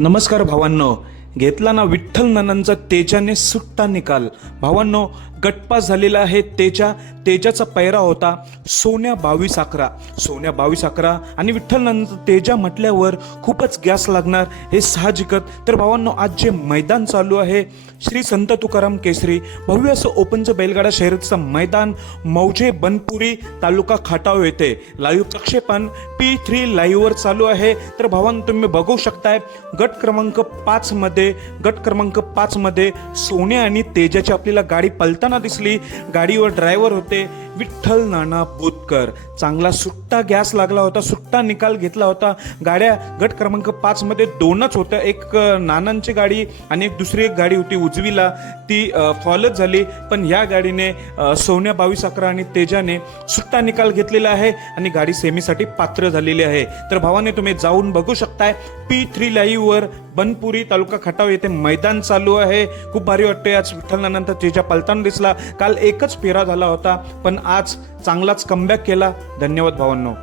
नमस्कार भावांनो. घेतला ना विठ्ठल नानांचा तेजाने सुट्टा निकाल. भावांनो गटपास झालेला आहे तेजा. तेजाचा पैरा होता सोन्या बावीस अकरा. सोन्या बावीस अकरा आणि विठ्ठल नानांचा तेजा म्हटल्यावर खूपच गॅस लागणार हे साहजिकच. तर भावांनो आज जे मैदान चालू आहे श्री संत तुकाराम केसरी भव्य असं ओपनचं बैलगाडा शर्यतीचं मैदान मौजे बनपुरी तालुका खाटाव येते लाईव्ह प्रक्षेपण पी थ्री लाईव्हवर चालू आहे. तर भावांनो तुम्ही बघू शकताय गट क्रमांक पाचमध्ये मध्ये गट क्रमांक पाच मध्ये सोने आणि तेजाची आपल्याला गाडी पलताना दिसली. गाडीवर ड्रायव्हर होते विठ्ठल नाना बोतकर. चांगला सुट्टा गॅस लागला होता सुट्टा निकाल घेतला होता. गाड्या गट क्रमांक पाच मध्ये दोनच होत्या. एक नानांची गाडी आणि एक दुसरी एक गाडी होती उजवीला. ती फॉलच झाली. पण या गाडीने सोन्या बावीस अकरा आणि तेजाने सुट्टा निकाल घेतलेला आहे आणि गाडी सेमीसाठी पात्र झालेली आहे. तर भावाने तुम्ही जाऊन बघू शकताय. पी थ्री लाईव्हवर बनपुरी तालुका खटाव येथे मैदान चालू आहे. खूप भारी वाटते आज विठ्ठलनानंतर तेजा पलताना दिसला काल एकच फेरा झाला होता पण आज चांगलाच कमबॅक केला. धन्यवाद भावांनो.